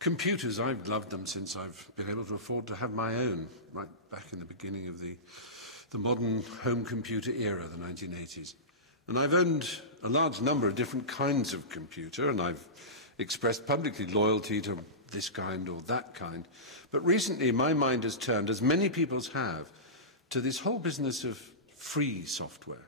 Computers, I've loved them since I've been able to afford to have my own, right back in the beginning of the modern home computer era, the 1980s. And I've owned a large number of different kinds of computer, and I've expressed publicly loyalty to this kind or that kind. But recently my mind has turned, as many people's have, to this whole business of free software.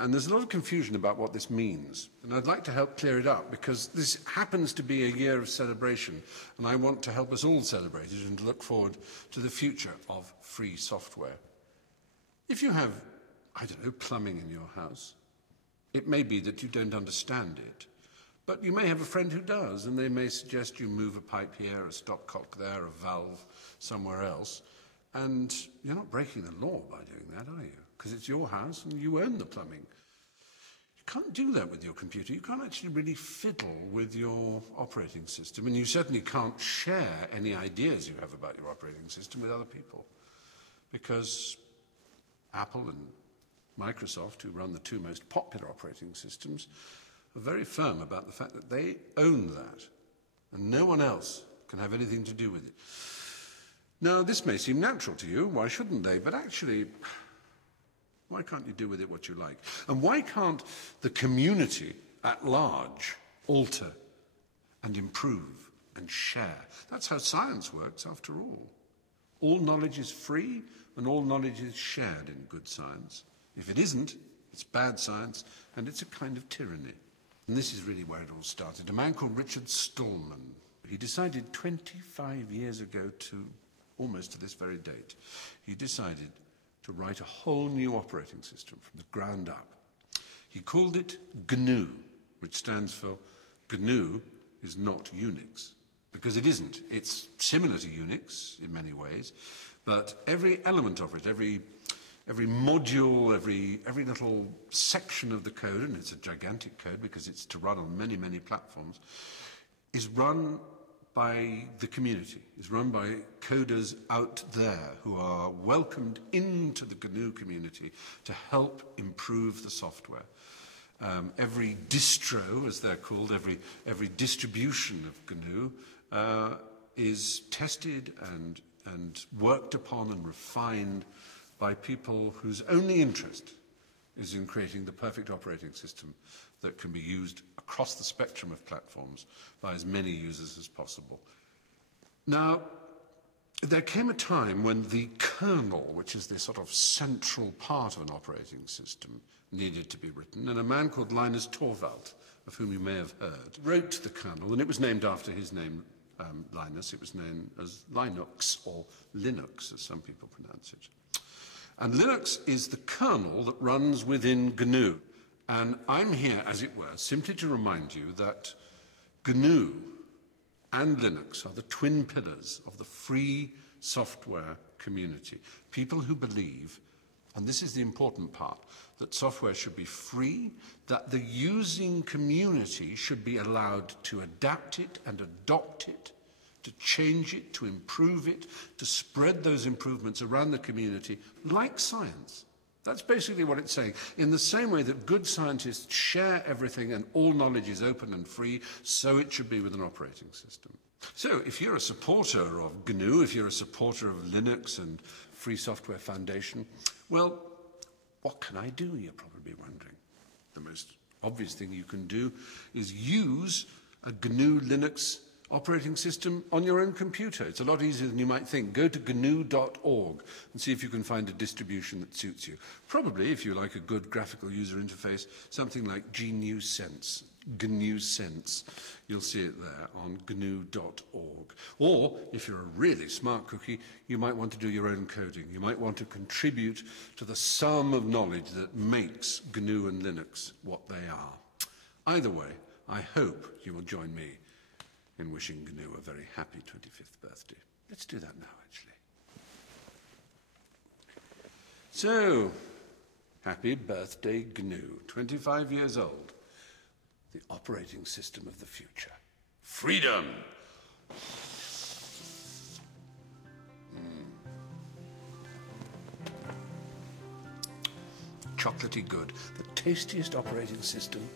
And there's a lot of confusion about what this means. And I'd like to help clear it up, because this happens to be a year of celebration, and I want to help us all celebrate it and look forward to the future of free software. If you have, I don't know, plumbing in your house, it may be that you don't understand it, but you may have a friend who does, and they may suggest you move a pipe here, a stopcock there, a valve somewhere else, and you're not breaking the law by doing that, are you? Because it's your house and you own the plumbing. You can't do that with your computer. You can't actually really fiddle with your operating system, and you certainly can't share any ideas you have about your operating system with other people, because Apple and Microsoft, who run the two most popular operating systems, are very firm about the fact that they own that, and no one else can have anything to do with it. Now, this may seem natural to you. Why shouldn't they? But actually, why can't you do with it what you like? And why can't the community at large alter and improve and share? That's how science works, after all. All knowledge is free, and all knowledge is shared in good science. If it isn't, it's bad science, and it's a kind of tyranny. And this is really where it all started. A man called Richard Stallman. He decided 25 years ago, almost to this very date, he decided to write a whole new operating system from the ground up. He called it GNU, which stands for GNU is not Unix, because it isn't. It's similar to Unix in many ways, but every element of it, every module, every little section of the code, and it's a gigantic code because it's to run on many, many platforms, is run by the community, is run by coders out there who are welcomed into the GNU community to help improve the software. Every distro, as they're called, every distribution of GNU is tested and worked upon and refined by people whose only interest is in creating the perfect operating system that can be used across the spectrum of platforms by as many users as possible. Now, there came a time when the kernel, which is the sort of central part of an operating system, needed to be written, and a man called Linus Torvalds, of whom you may have heard, wrote the kernel, and it was named after his name, Linus. It was known as Linux, or Linux, as some people pronounce it. And Linux is the kernel that runs within GNU. And I'm here, as it were, simply to remind you that GNU and Linux are the twin pillars of the free software community. People who believe, and this is the important part, that software should be free, that the using community should be allowed to adapt it and adopt it, to change it, to improve it, to spread those improvements around the community, like science. That's basically what it's saying. In the same way that good scientists share everything and all knowledge is open and free, so it should be with an operating system. So if you're a supporter of GNU, if you're a supporter of Linux and Free Software Foundation, well, what can I do, you're probably wondering. The most obvious thing you can do is use a GNU Linux operating system on your own computer. It's a lot easier than you might think. Go to gnu.org and see if you can find a distribution that suits you. Probably, if you like a good graphical user interface, something like GNU Sense. You'll see it there on gnu.org. Or, if you're a really smart cookie, you might want to do your own coding. You might want to contribute to the sum of knowledge that makes GNU and Linux what they are. Either way, I hope you will join me in wishing GNU a very happy 25th birthday. Let's do that now, actually. So, happy birthday, GNU. 25 years old. The operating system of the future. Freedom! Chocolatey good. The tastiest operating system